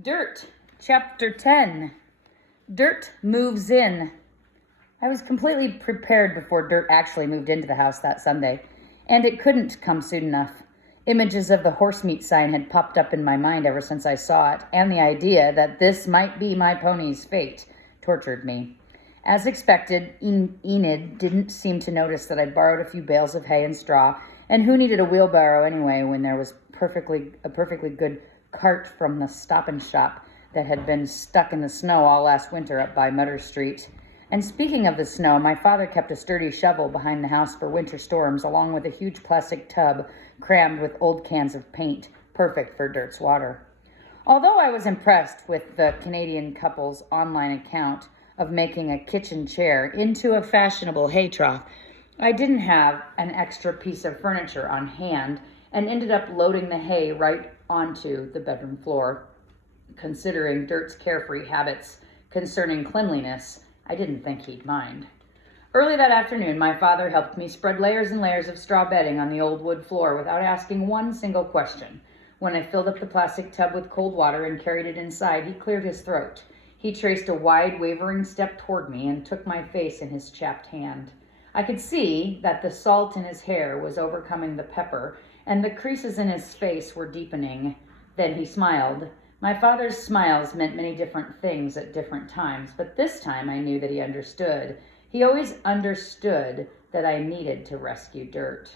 Dirt, Chapter 10. Dirt moves in. I was completely prepared before Dirt actually moved into the house that Sunday, and it couldn't come soon enough. Images of the horse meat sign had popped up in my mind ever since I saw it, and the idea that this might be my pony's fate tortured me. As expected, Enid didn't seem to notice that I'd borrowed a few bales of hay and straw, and who needed a wheelbarrow anyway when there was a perfectly good cart from the Stop and Shop that had been stuck in the snow all last winter up by Mutter Street. And speaking of the snow, my father kept a sturdy shovel behind the house for winter storms, along with a huge plastic tub crammed with old cans of paint, perfect for Dirt's water. Although I was impressed with the Canadian couple's online account of making a kitchen chair into a fashionable hay trough, I didn't have an extra piece of furniture on hand and ended up loading the hay right onto the bedroom floor. Considering Dirt's carefree habits concerning cleanliness, I didn't think he'd mind. Early that afternoon, my father helped me spread layers and layers of straw bedding on the old wood floor without asking one single question. When I filled up the plastic tub with cold water and carried it inside, he cleared his throat. He traced a wide, wavering step toward me and took my face in his chapped hand. I could see that the salt in his hair was overcoming the pepper, and the creases in his face were deepening. Then he smiled. My father's smiles meant many different things at different times, but this time I knew that he understood. He always understood that I needed to rescue Dirt.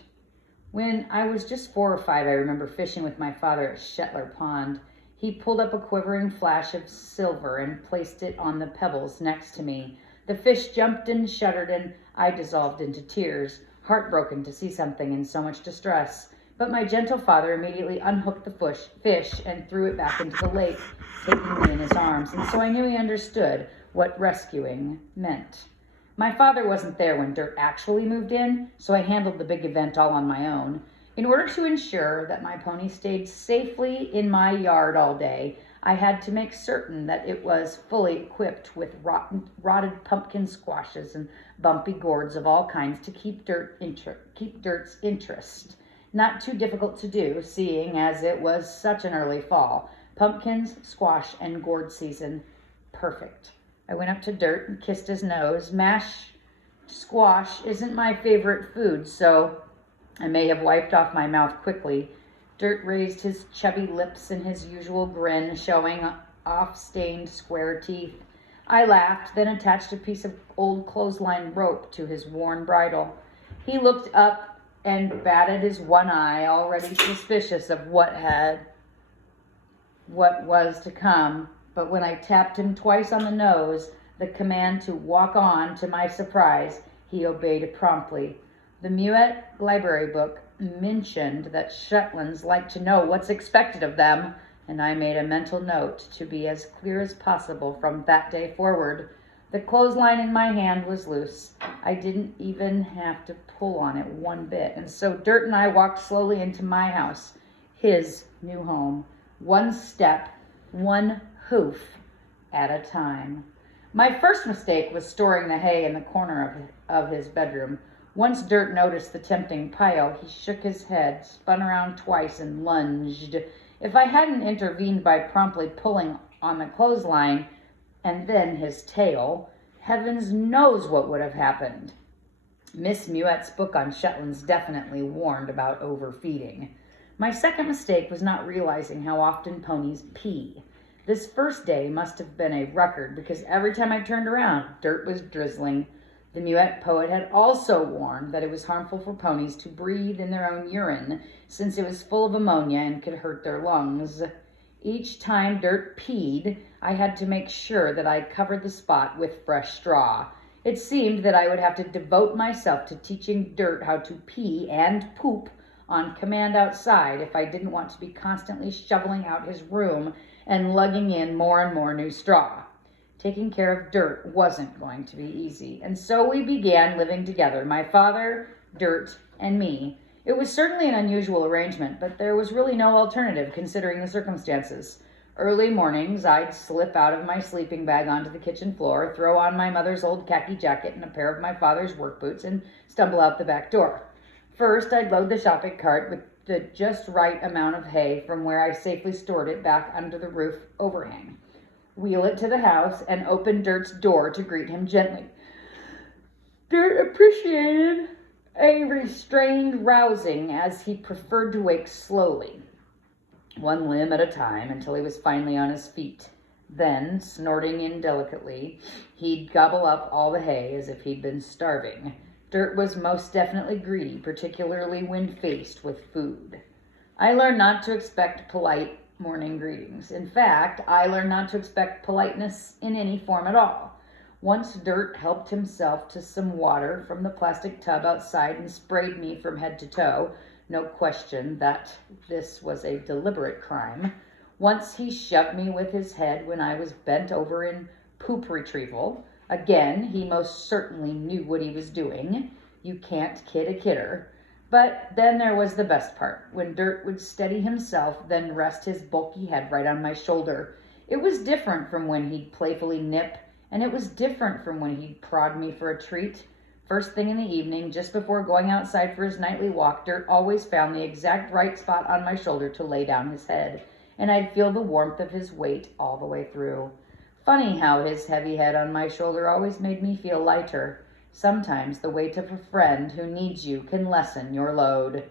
When I was just 4 or 5, I remember fishing with my father at Shetler Pond. He pulled up a quivering flash of silver and placed it on the pebbles next to me. The fish jumped and shuddered, and I dissolved into tears, heartbroken to see something in so much distress. But my gentle father immediately unhooked the fish and threw it back into the lake, taking me in his arms, and so I knew he understood what rescuing meant. My father wasn't there when Dirt actually moved in, so I handled the big event all on my own. In order to ensure that my pony stayed safely in my yard all day, I had to make certain that it was fully equipped with rotted pumpkin squashes and bumpy gourds of all kinds to keep Dirt's interest. Not too difficult to do, seeing as it was such an early fall. Pumpkins, squash, and gourd season. Perfect. I went up to Dirt and kissed his nose. Mashed squash isn't my favorite food, so I may have wiped off my mouth quickly. Dirt raised his chubby lips in his usual grin, showing off stained square teeth. I laughed, then attached a piece of old clothesline rope to his worn bridle. He looked up and batted his one eye, already suspicious of what was to come. But when I tapped him twice on the nose, the command to walk on, to my surprise, he obeyed promptly. The Mouet library book mentioned that Shetlands like to know what's expected of them, and I made a mental note to be as clear as possible from that day forward. The clothesline in my hand was loose. I didn't even have to pull on it one bit, and so Dirt and I walked slowly into my house, his new home, one step, one hoof at a time. My first mistake was storing the hay in the corner of his bedroom. Once Dirt noticed the tempting pile, he shook his head, spun around twice, and lunged. If I hadn't intervened by promptly pulling on the clothesline and then his tail, heavens knows what would have happened. Miss Mouet's book on Shetlands definitely warned about overfeeding. My second mistake was not realizing how often ponies pee. This first day must have been a record because every time I turned around, Dirt was drizzling. The Mouet poet had also warned that it was harmful for ponies to breathe in their own urine since it was full of ammonia and could hurt their lungs. Each time Dirt peed, I had to make sure that I covered the spot with fresh straw. It seemed that I would have to devote myself to teaching Dirt how to pee and poop on command outside if I didn't want to be constantly shoveling out his room and lugging in more and more new straw. Taking care of Dirt wasn't going to be easy, and so we began living together, my father, Dirt, and me. It was certainly an unusual arrangement, but there was really no alternative considering the circumstances. Early mornings, I'd slip out of my sleeping bag onto the kitchen floor, throw on my mother's old khaki jacket and a pair of my father's work boots, and stumble out the back door. First, I'd load the shopping cart with the just right amount of hay from where I safely stored it back under the roof overhang, wheel it to the house, and open Dirt's door to greet him gently. Dirt appreciated a restrained rousing, as he preferred to wake slowly, one limb at a time, until he was finally on his feet. Then, snorting indelicately, he'd gobble up all the hay as if he'd been starving. Dirt was most definitely greedy, particularly when faced with food. I learned not to expect polite morning greetings. In fact, I learned not to expect politeness in any form at all. Once Dirt helped himself to some water from the plastic tub outside and sprayed me from head to toe. No question that this was a deliberate crime. Once he shoved me with his head when I was bent over in poop retrieval. Again, he most certainly knew what he was doing. You can't kid a kidder. But then there was the best part, when Dirt would steady himself, then rest his bulky head right on my shoulder. It was different from when he'd playfully nip, and it was different from when he'd prod me for a treat. First thing in the evening, just before going outside for his nightly walk, Dirt always found the exact right spot on my shoulder to lay down his head, and I'd feel the warmth of his weight all the way through. Funny how his heavy head on my shoulder always made me feel lighter. Sometimes the weight of a friend who needs you can lessen your load.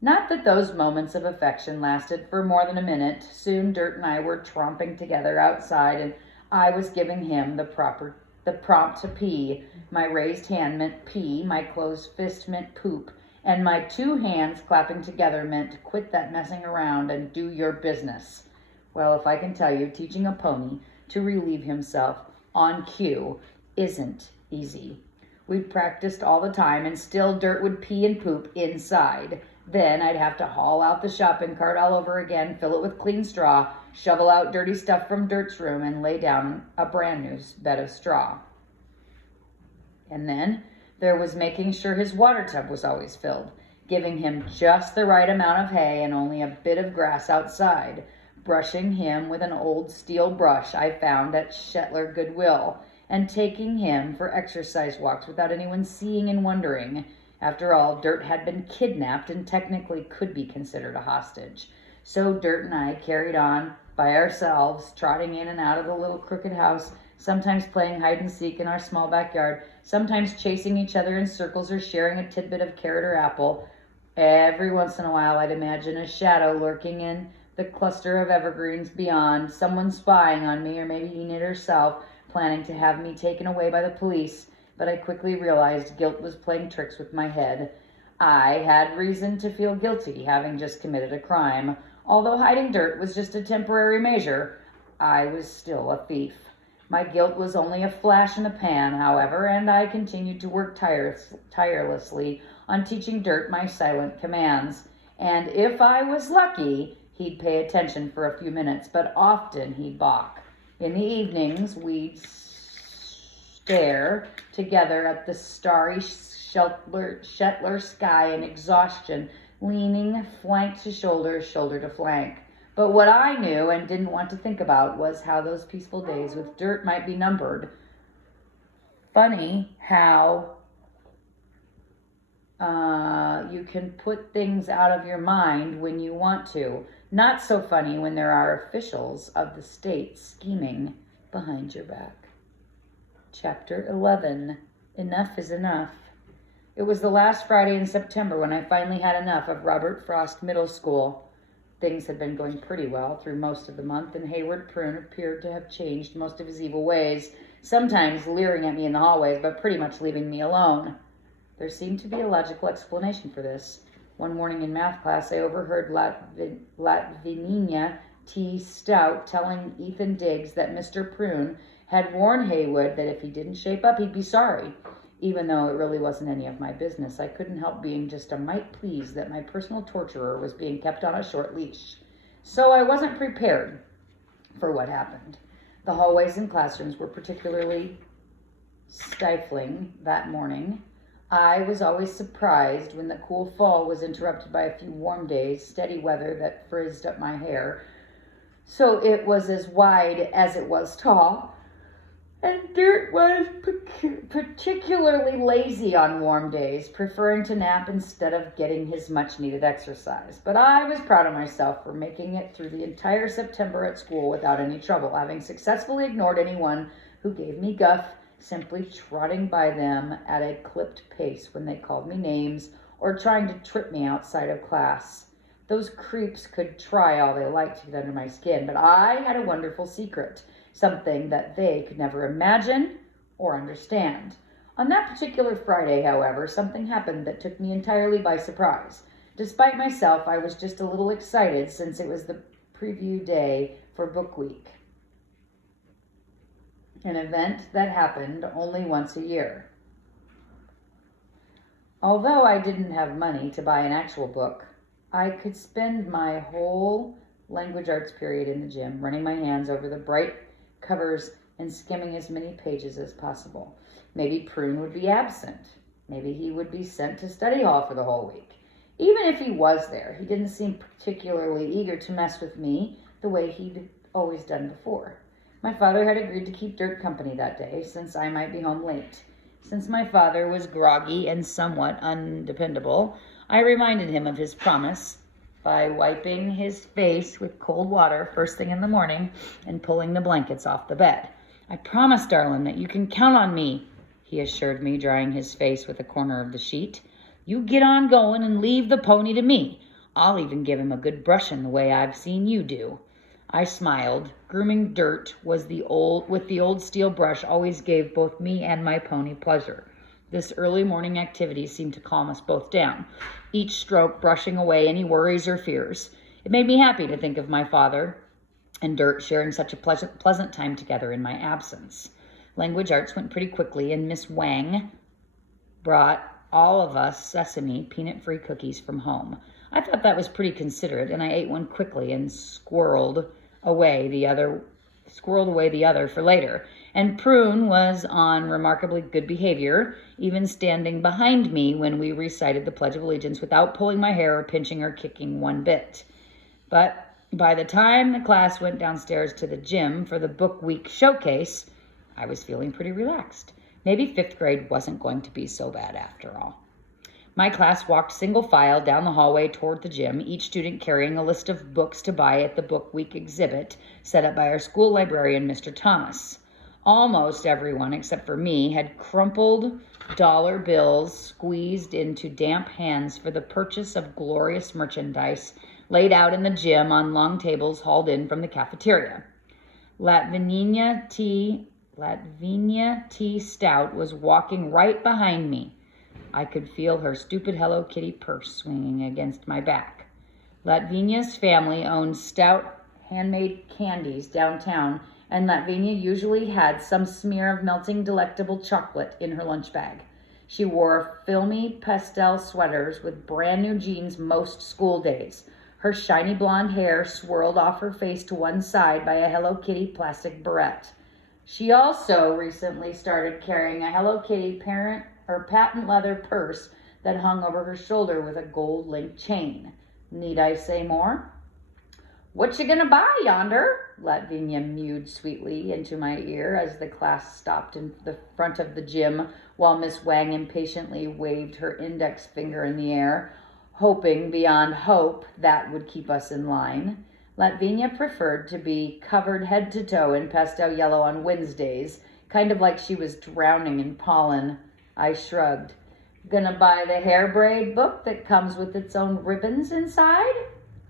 Not that those moments of affection lasted for more than a minute. Soon Dirt and I were tromping together outside, and I was giving him the prompt to pee. My raised hand meant pee, my closed fist meant poop, and my two hands clapping together meant quit that messing around and do your business. Well, if I can tell you, teaching a pony to relieve himself on cue isn't easy. We'd practiced all the time, and still Dirt would pee and poop inside. Then I'd have to haul out the shopping cart all over again, fill it with clean straw, shovel out dirty stuff from Dirt's room, and lay down a brand new bed of straw. And then there was making sure his water tub was always filled, giving him just the right amount of hay and only a bit of grass outside, brushing him with an old steel brush I found at Shetler Goodwill, and taking him for exercise walks without anyone seeing and wondering. After all, Dirt had been kidnapped and technically could be considered a hostage. So Dirt and I carried on by ourselves, trotting in and out of the little crooked house, sometimes playing hide and seek in our small backyard, sometimes chasing each other in circles or sharing a tidbit of carrot or apple. Every once in a while, I'd imagine a shadow lurking in the cluster of evergreens beyond, someone spying on me, or maybe Enid herself, planning to have me taken away by the police. But I quickly realized guilt was playing tricks with my head. I had reason to feel guilty, having just committed a crime. Although hiding Dirt was just a temporary measure, I was still a thief. My guilt was only a flash in the pan, however, and I continued to work tirelessly on teaching Dirt my silent commands. And if I was lucky, he'd pay attention for a few minutes, but often he'd balk. In the evenings, we'd stare together at the starry Shetler sky in exhaustion, leaning flank to shoulder, shoulder to flank. But what I knew and didn't want to think about was how those peaceful days with Dirt might be numbered. Funny how you can put things out of your mind when you want to. Not so funny when there are officials of the state scheming behind your back. Chapter 11. Enough is enough. It was the last Friday in September when I finally had enough of Robert Frost Middle School. Things had been going pretty well through most of the month, and Hayward Prune appeared to have changed most of his evil ways, sometimes leering at me in the hallways, but pretty much leaving me alone. There seemed to be a logical explanation for this. One morning in math class, I overheard Latvinia T. Stout telling Ethan Diggs that Mr. Prune had warned Haywood that if he didn't shape up, he'd be sorry. Even though it really wasn't any of my business, I couldn't help being just a mite pleased that my personal torturer was being kept on a short leash. So I wasn't prepared for what happened. The hallways and classrooms were particularly stifling that morning. I was always surprised when the cool fall was interrupted by a few warm days, steady weather that frizzed up my hair, so it was as wide as it was tall. And Dirt was particularly lazy on warm days, preferring to nap instead of getting his much-needed exercise. But I was proud of myself for making it through the entire September at school without any trouble, having successfully ignored anyone who gave me guff, simply trotting by them at a clipped pace when they called me names or trying to trip me outside of class. Those creeps could try all they liked to get under my skin, but I had a wonderful secret, something that they could never imagine or understand. On that particular Friday, however, something happened that took me entirely by surprise. Despite myself, I was just a little excited since it was the preview day for Book Week, an event that happened only once a year. Although I didn't have money to buy an actual book, I could spend my whole language arts period in the gym running my hands over the bright covers and skimming as many pages as possible. Maybe Prune would be absent. Maybe he would be sent to study hall for the whole week. Even if he was there, he didn't seem particularly eager to mess with me the way he'd always done before. My father had agreed to keep Dirt company that day, since I might be home late. Since my father was groggy and somewhat undependable, I reminded him of his promise by wiping his face with cold water first thing in the morning and pulling the blankets off the bed. "I promise, darling, that you can count on me," he assured me, drying his face with a corner of the sheet. "You get on going and leave the pony to me. I'll even give him a good brushing the way I've seen you do." I smiled. Grooming Dirt with the old steel brush always gave both me and my pony pleasure. This early morning activity seemed to calm us both down, each stroke brushing away any worries or fears. It made me happy to think of my father and Dirt sharing such a pleasant time together in my absence. Language arts went pretty quickly, and Miss Wang brought all of us sesame peanut-free cookies from home. I thought that was pretty considerate, and I ate one quickly and squirreled away the other for later. And Prune was on remarkably good behavior, even standing behind me when we recited the Pledge of Allegiance without pulling my hair or pinching or kicking one bit. But by the time the class went downstairs to the gym for the Book Week showcase, I was feeling pretty relaxed. Maybe 5th grade wasn't going to be so bad after all. My class walked single file down the hallway toward the gym, each student carrying a list of books to buy at the Book Week exhibit set up by our school librarian, Mr. Thomas. Almost everyone, except for me, had crumpled dollar bills squeezed into damp hands for the purchase of glorious merchandise laid out in the gym on long tables hauled in from the cafeteria. Latvinia T. Stout was walking right behind me. I could feel her stupid Hello Kitty purse swinging against my back. Latvinia's family owned Stout handmade candies downtown, and Latvinia usually had some smear of melting delectable chocolate in her lunch bag. She wore filmy pastel sweaters with brand new jeans most school days. Her shiny blonde hair swirled off her face to one side by a Hello Kitty plastic barrette. She also recently started carrying a Hello Kitty patent leather purse that hung over her shoulder with a gold link chain. Need I say more? "What you gonna buy yonder?" Latvinia mewed sweetly into my ear as the class stopped in the front of the gym while Miss Wang impatiently waved her index finger in the air, hoping beyond hope that would keep us in line. Latvinia preferred to be covered head to toe in pastel yellow on Wednesdays, kind of like she was drowning in pollen. I shrugged. "Gonna buy the hair braid book that comes with its own ribbons inside?"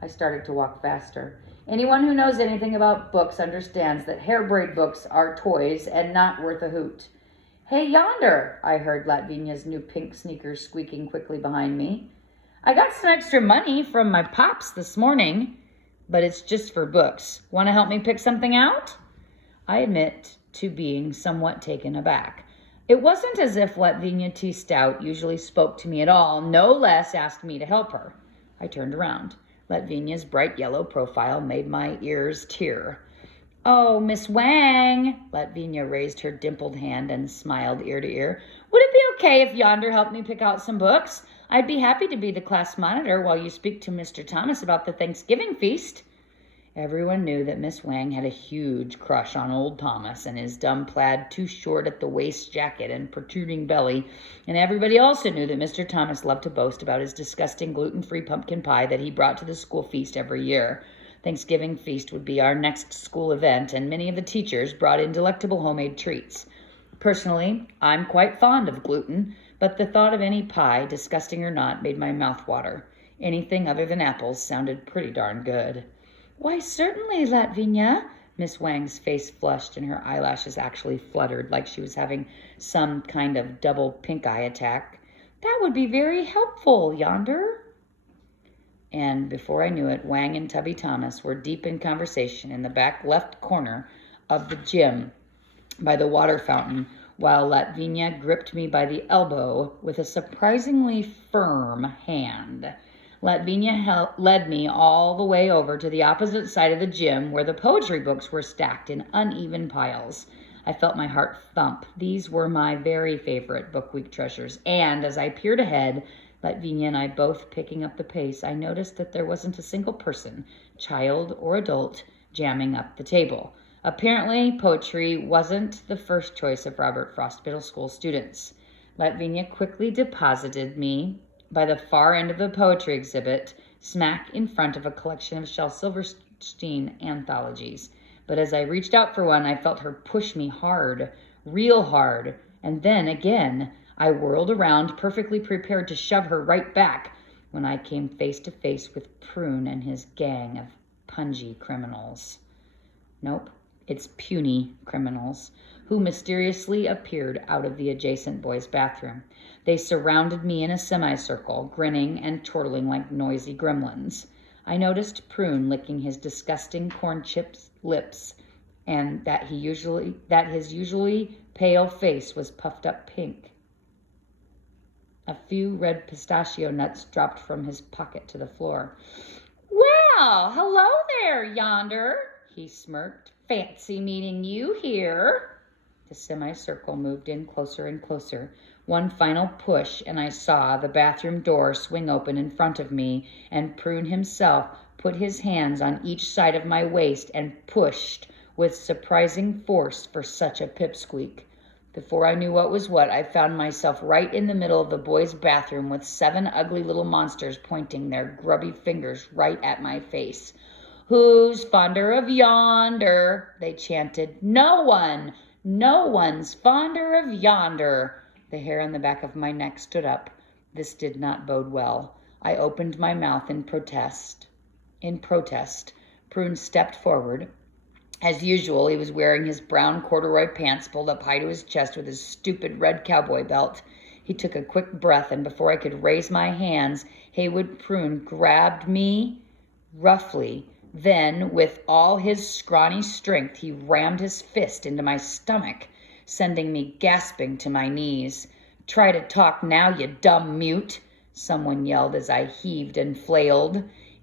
I started to walk faster. Anyone who knows anything about books understands that hair braid books are toys and not worth a hoot. "Hey, yonder!" I heard Latvinia's new pink sneakers squeaking quickly behind me. "I got some extra money from my pops this morning, but it's just for books. Want to help me pick something out?" I admit to being somewhat taken aback. It wasn't as if Latvinia T. Stout usually spoke to me at all, no less asked me to help her. I turned around. Latvinia's bright yellow profile made my ears tear. "Oh, Miss Wang!" Latvinia raised her dimpled hand and smiled ear to ear. "Would it be okay if yonder helped me pick out some books? I'd be happy to be the class monitor while you speak to Mr. Thomas about the Thanksgiving feast." Everyone knew that Miss Wang had a huge crush on old Thomas and his dumb plaid too short at the waist jacket and protruding belly, and everybody also knew that Mr. Thomas loved to boast about his disgusting gluten-free pumpkin pie that he brought to the school feast every year. Thanksgiving feast would be our next school event, and many of the teachers brought in delectable homemade treats. Personally, I'm quite fond of gluten, but the thought of any pie, disgusting or not, made my mouth water. Anything other than apples sounded pretty darn good. Why, certainly, Latvinia. Miss Wang's face flushed and her eyelashes actually fluttered like she was having some kind of double pink eye attack. That would be very helpful, Yonder. And before I knew it, Wang and Tubby Thomas were deep in conversation in the back left corner of the gym by the water fountain, while Latvinia gripped me by the elbow with a surprisingly firm hand. Latvinia led me all the way over to the opposite side of the gym where the poetry books were stacked in uneven piles. I felt my heart thump. These were my very favorite Book Week treasures, and as I peered ahead, Latvinia and I both picking up the pace, I noticed that there wasn't a single person, child or adult, jamming up the table. Apparently, poetry wasn't the first choice of Robert Frost Middle School students. Latvinia quickly deposited me by the far end of the poetry exhibit, smack in front of a collection of Shel Silverstein anthologies. But as I reached out for one, I felt her push me hard, real hard, and then again, I whirled around, perfectly prepared to shove her right back when I came face to face with Prune and his gang of pungy criminals. Nope, it's puny criminals who mysteriously appeared out of the adjacent boys' bathroom. They surrounded me in a semicircle, grinning and chortling like noisy gremlins. I noticed Prune licking his disgusting corn chips lips, and that his usually pale face was puffed up pink. A few red pistachio nuts dropped from his pocket to the floor. Well, hello there, Yonder, he smirked. Fancy meeting you here. The semicircle moved in closer and closer. One final push, and I saw the bathroom door swing open in front of me, and Prune himself put his hands on each side of my waist and pushed with surprising force for such a pipsqueak. Before I knew what was what, I found myself right in the middle of the boys' bathroom with 7 ugly little monsters pointing their grubby fingers right at my face. Who's fonder of Yonder? They chanted. No one! No one's fonder of Yonder. The hair on the back of my neck stood up. This did not bode well. I opened my mouth in protest. Prune stepped forward. As usual, he was wearing his brown corduroy pants pulled up high to his chest with his stupid red cowboy belt. He took a quick breath, and before I could raise my hands, Haywood Prune grabbed me roughly. Then, with all his scrawny strength, he rammed his fist into my stomach, sending me gasping to my knees. Try to talk now, you dumb mute, someone yelled as I heaved and flailed.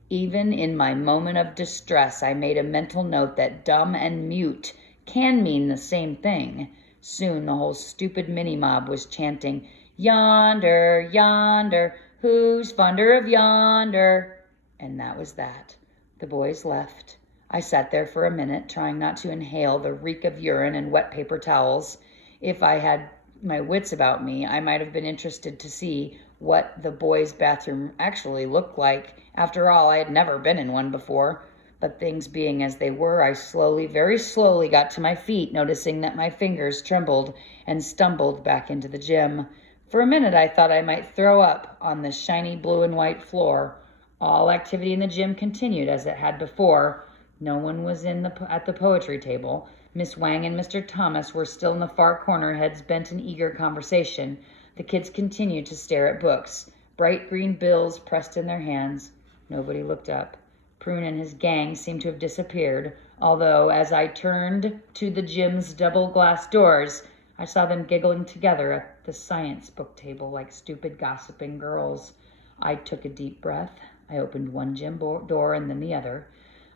Even in my moment of distress, I made a mental note that dumb and mute can mean the same thing. Soon the whole stupid mini-mob was chanting, Yonder, Yonder, who's fonder of Yonder? And that was that. The boys left. I sat there for a minute, trying not to inhale the reek of urine and wet paper towels. If I had my wits about me, I might have been interested to see what the boys' bathroom actually looked like. After all, I had never been in one before. But things being as they were, I very slowly got to my feet, noticing that my fingers trembled and stumbled back into the gym. For a minute, I thought I might throw up on the shiny blue and white floor. All activity in the gym continued as it had before. No one was at the poetry table. Miss Wang and Mr. Thomas were still in the far corner, heads bent in eager conversation. The kids continued to stare at books, bright green bills pressed in their hands. Nobody looked up. Prune and his gang seemed to have disappeared, although as I turned to the gym's double glass doors, I saw them giggling together at the science book table like stupid gossiping girls. I took a deep breath. I opened one gym door and then the other.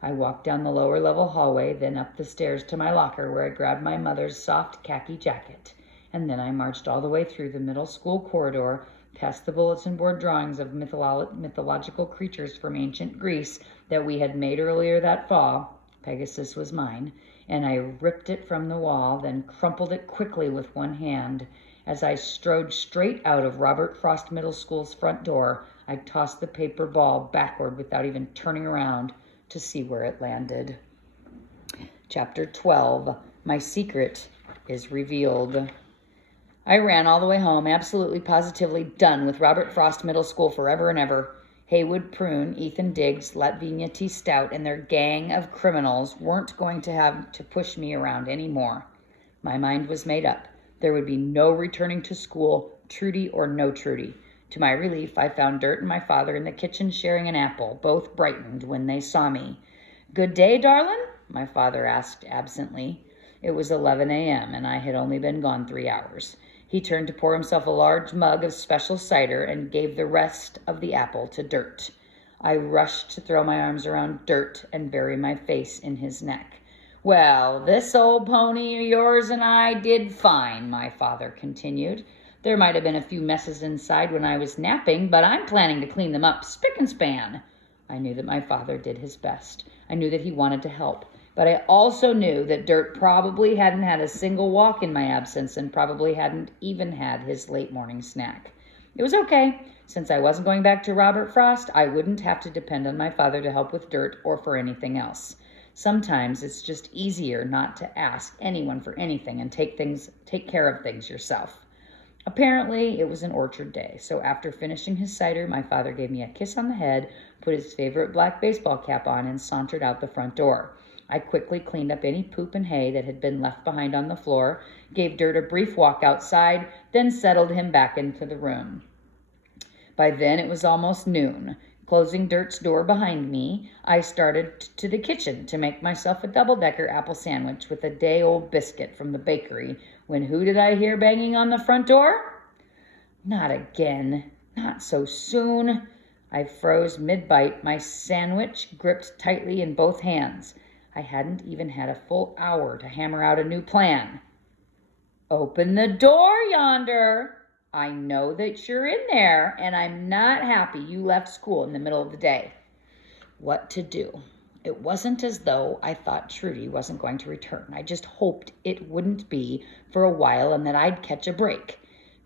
I walked down the lower level hallway, then up the stairs to my locker where I grabbed my mother's soft khaki jacket. And then I marched all the way through the middle school corridor, past the bulletin board drawings of mythological creatures from ancient Greece that we had made earlier that fall. Pegasus was mine, and I ripped it from the wall, then crumpled it quickly with one hand. As I strode straight out of Robert Frost Middle School's front door, I tossed the paper ball backward without even turning around to see where it landed. Chapter 12. My secret is revealed. I ran all the way home, absolutely positively done with Robert Frost Middle School forever and ever. Haywood Prune, Ethan Diggs, Latvenia T. Stout, and their gang of criminals weren't going to have to push me around anymore. My mind was made up. There would be no returning to school, Trudy or no Trudy. To my relief, I found Dirt and my father in the kitchen sharing an apple. Both brightened when they saw me. "Good day, darlin'?" my father asked absently. It was 11 a.m., and I had only been gone 3 hours. He turned to pour himself a large mug of special cider and gave the rest of the apple to Dirt. I rushed to throw my arms around Dirt and bury my face in his neck. "Well, this old pony of yours and I did fine," my father continued. "There might have been a few messes inside when I was napping, but I'm planning to clean them up spick and span." I knew that my father did his best. I knew that he wanted to help. But I also knew that Dirt probably hadn't had a single walk in my absence and probably hadn't even had his late morning snack. It was okay. Since I wasn't going back to Robert Frost, I wouldn't have to depend on my father to help with Dirt or for anything else. Sometimes it's just easier not to ask anyone for anything and take care of things yourself. Apparently, it was an orchard day, so after finishing his cider, my father gave me a kiss on the head, put his favorite black baseball cap on, and sauntered out the front door. I quickly cleaned up any poop and hay that had been left behind on the floor, gave Dirt a brief walk outside, then settled him back into the room. By then it was almost noon. Closing Dirt's door behind me, I started to the kitchen to make myself a double-decker apple sandwich with a day-old biscuit from the bakery, when who did I hear banging on the front door? Not again. Not so soon. I froze mid-bite, my sandwich gripped tightly in both hands. I hadn't even had a full hour to hammer out a new plan. "Open the door yonder. I know that you're in there, and I'm not happy you left school in the middle of the day." What to do? It wasn't as though I thought Trudy wasn't going to return. I just hoped it wouldn't be for a while and that I'd catch a break.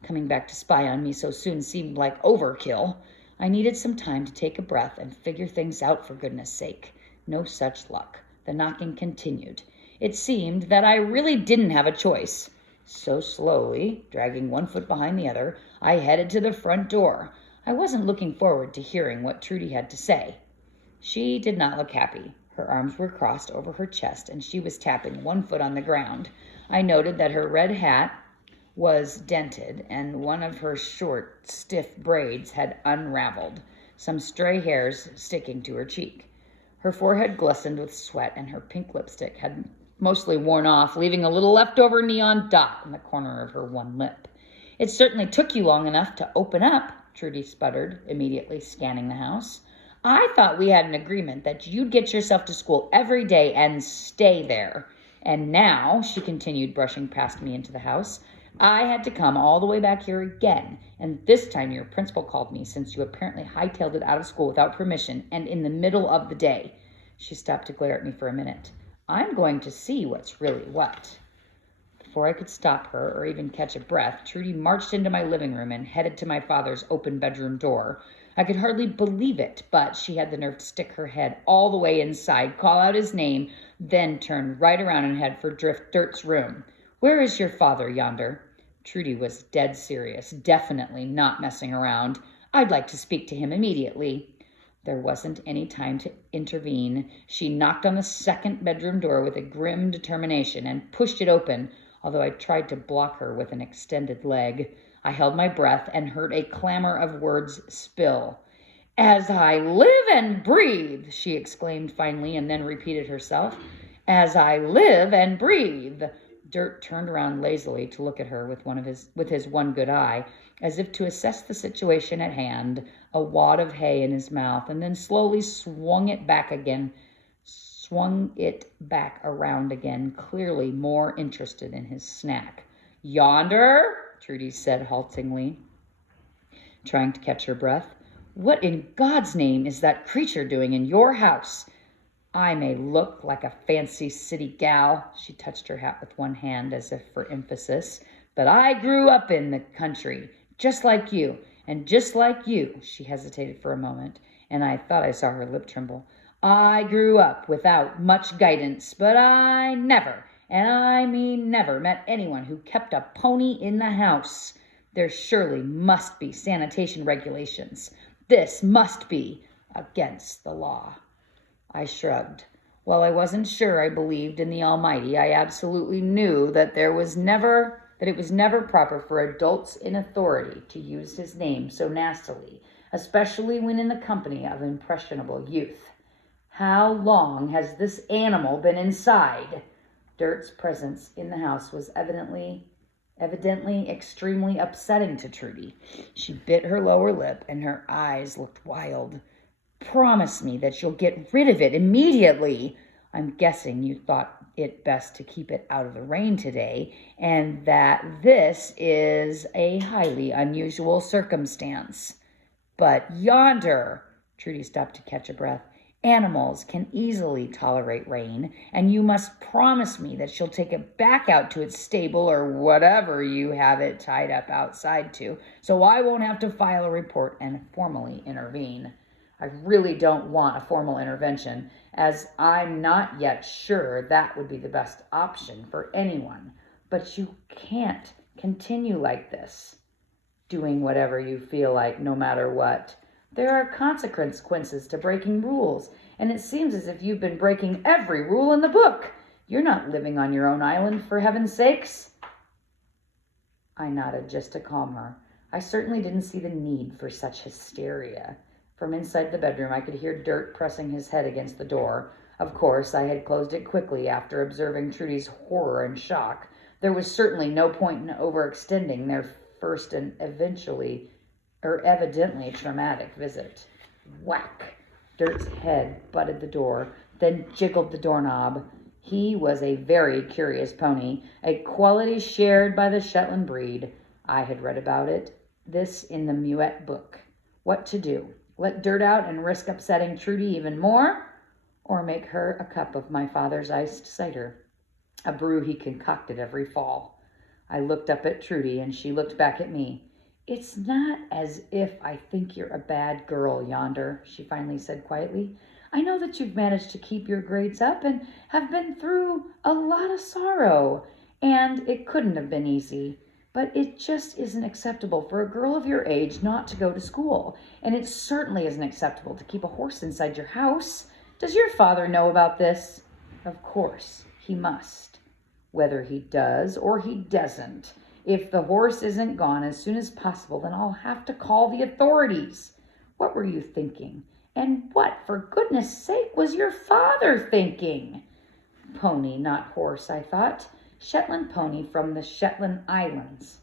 Coming back to spy on me so soon seemed like overkill. I needed some time to take a breath and figure things out, for goodness sake. No such luck. The knocking continued. It seemed that I really didn't have a choice. So slowly, dragging one foot behind the other, I headed to the front door. I wasn't looking forward to hearing what Trudy had to say. She did not look happy. Her arms were crossed over her chest, and she was tapping one foot on the ground. I noted that her red hat was dented, and one of her short, stiff braids had unraveled, some stray hairs sticking to her cheek. Her forehead glistened with sweat, and her pink lipstick had mostly worn off, leaving a little leftover neon dot in the corner of her one lip. "It certainly took you long enough to open up," Trudy sputtered, immediately scanning the house. "I thought we had an agreement that you'd get yourself to school every day and stay there. And now," she continued, brushing past me into the house, "I had to come all the way back here again, and this time your principal called me since you apparently hightailed it out of school without permission and in the middle of the day." She stopped to glare at me for a minute. "I'm going to see what's really what." Before I could stop her or even catch a breath, Trudy marched into my living room and headed to my father's open bedroom door. I could hardly believe it, but she had the nerve to stick her head all the way inside, call out his name, then turn right around and head for Dirt's room. "Where is your father yonder?" Trudy was dead serious, definitely not messing around. "I'd like to speak to him immediately." There wasn't any time to intervene. She knocked on the second bedroom door with a grim determination and pushed it open, although I tried to block her with an extended leg. I held my breath and heard a clamor of words spill. "As I live and breathe," she exclaimed finally, and then repeated herself. "As I live and breathe." Dirt turned around lazily to look at her with his one good eye, as if to assess the situation at hand, a wad of hay in his mouth, and then slowly swung it back around again, clearly more interested in his snack. "Yonder?" Trudy said haltingly. trying to catch her breath. What in God's name is that creature doing in your house? I may look like a fancy city gal, she touched her hat with one hand as if for emphasis, but I grew up in the country, just like you, and just like you, she hesitated for a moment, and I thought I saw her lip tremble. I grew up without much guidance, but I never, and I mean never, met anyone who kept a pony in the house. There surely must be sanitation regulations. This must be against the law. I shrugged. While I wasn't sure I believed in the Almighty, I absolutely knew that it was never proper for adults in authority to use his name so nastily, especially when in the company of impressionable youth. How long has this animal been inside? Dirt's presence in the house was evidently extremely upsetting to Trudy. She bit her lower lip and her eyes looked wild. Promise me that you'll get rid of it immediately. I'm guessing you thought it best to keep it out of the rain today, and that this is a highly unusual circumstance. But yonder, Trudy stopped to catch a breath, animals can easily tolerate rain, and you must promise me that you'll take it back out to its stable or whatever you have it tied up outside to, so I won't have to file a report and formally intervene. I really don't want a formal intervention, as I'm not yet sure that would be the best option for anyone. But you can't continue like this, doing whatever you feel like no matter what. There are consequences to breaking rules, and it seems as if you've been breaking every rule in the book. You're not living on your own island, for heaven's sakes. I nodded just to calm her. I certainly didn't see the need for such hysteria. From inside the bedroom, I could hear Dirt pressing his head against the door. Of course, I had closed it quickly after observing Trudy's horror and shock. There was certainly no point in overextending their first and evidently traumatic visit. Whack! Dirt's head butted the door, then jiggled the doorknob. He was a very curious pony, a quality shared by the Shetland breed. I had read about this in the Muet book. What to do? Let Dirt out and risk upsetting Trudy even more? Or make her a cup of my father's iced cider, a brew he concocted every fall? I looked up at Trudy, and she looked back at me. It's not as if I think you're a bad girl, Yonder, she finally said quietly. I know that you've managed to keep your grades up and have been through a lot of sorrow, and it couldn't have been easy. But it just isn't acceptable for a girl of your age not to go to school, and it certainly isn't acceptable to keep a horse inside your house. Does your father know about this? Of course, he must. Whether he does or he doesn't. If the horse isn't gone as soon as possible, then I'll have to call the authorities. What were you thinking? And what, for goodness sake, was your father thinking? Pony, not horse, I thought. Shetland pony from the Shetland Islands.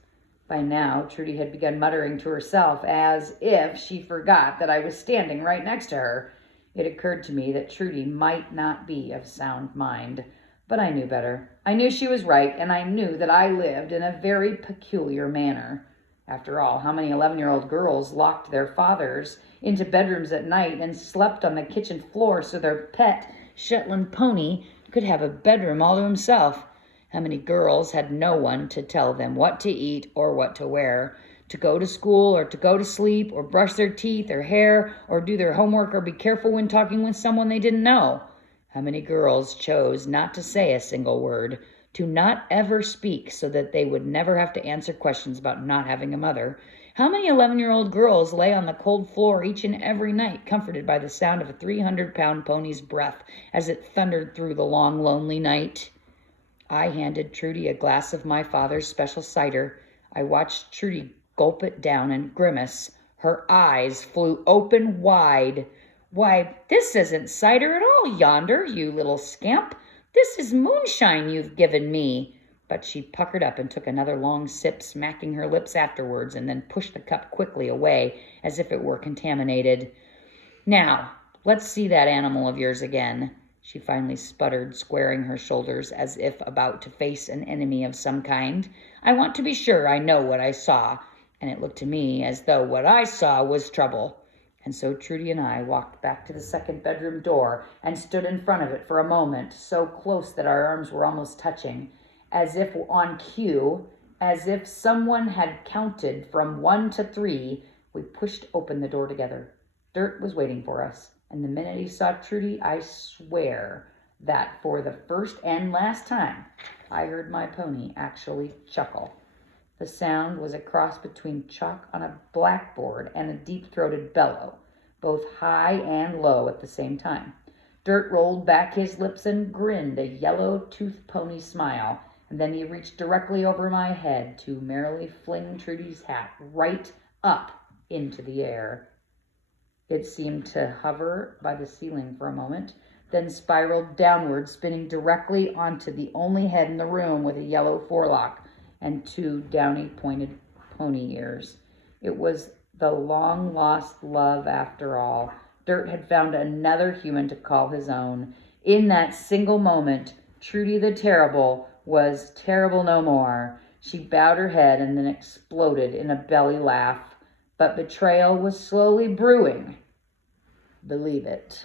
By now, Trudy had begun muttering to herself as if she forgot that I was standing right next to her. It occurred to me that Trudy might not be of sound mind, but I knew better. I knew she was right, and I knew that I lived in a very peculiar manner. After all, how many 11-year-old girls locked their fathers into bedrooms at night and slept on the kitchen floor so their pet Shetland pony could have a bedroom all to himself? How many girls had no one to tell them what to eat or what to wear, to go to school or to go to sleep, or brush their teeth or hair, or do their homework, or be careful when talking with someone they didn't know? How many girls chose not to say a single word, to not ever speak so that they would never have to answer questions about not having a mother? How many 11-year-old girls lay on the cold floor each and every night, comforted by the sound of a 300-pound pony's breath as it thundered through the long, lonely night? I handed Trudy a glass of my father's special cider. I watched Trudy gulp it down and grimace. Her eyes flew open wide. Why, this isn't cider at all, Yonder, you little scamp. This is moonshine you've given me. But she puckered up and took another long sip, smacking her lips afterwards, and then pushed the cup quickly away as if it were contaminated. Now, let's see that animal of yours again. She finally sputtered, squaring her shoulders as if about to face an enemy of some kind. I want to be sure I know what I saw. and it looked to me as though what I saw was trouble. And so Trudy and I walked back to the second bedroom door and stood in front of it for a moment, so close that our arms were almost touching, as if on cue, as if someone had counted from 1 to 3. We pushed open the door together. Dirt was waiting for us, and the minute he saw Trudy, I swear that for the first and last time, I heard my pony actually chuckle. The sound was a cross between chalk on a blackboard and a deep-throated bellow, both high and low at the same time. Dirt rolled back his lips and grinned a yellow-toothed pony smile, and then he reached directly over my head to merrily fling Trudy's hat right up into the air. It seemed to hover by the ceiling for a moment, then spiraled downward, spinning directly onto the only head in the room with a yellow forelock and 2 downy pointed pony ears. It was the long-lost love after all. Dirt had found another human to call his own. In that single moment, Trudy the Terrible was terrible no more. She bowed her head and then exploded in a belly laugh. But betrayal was slowly brewing. Believe it.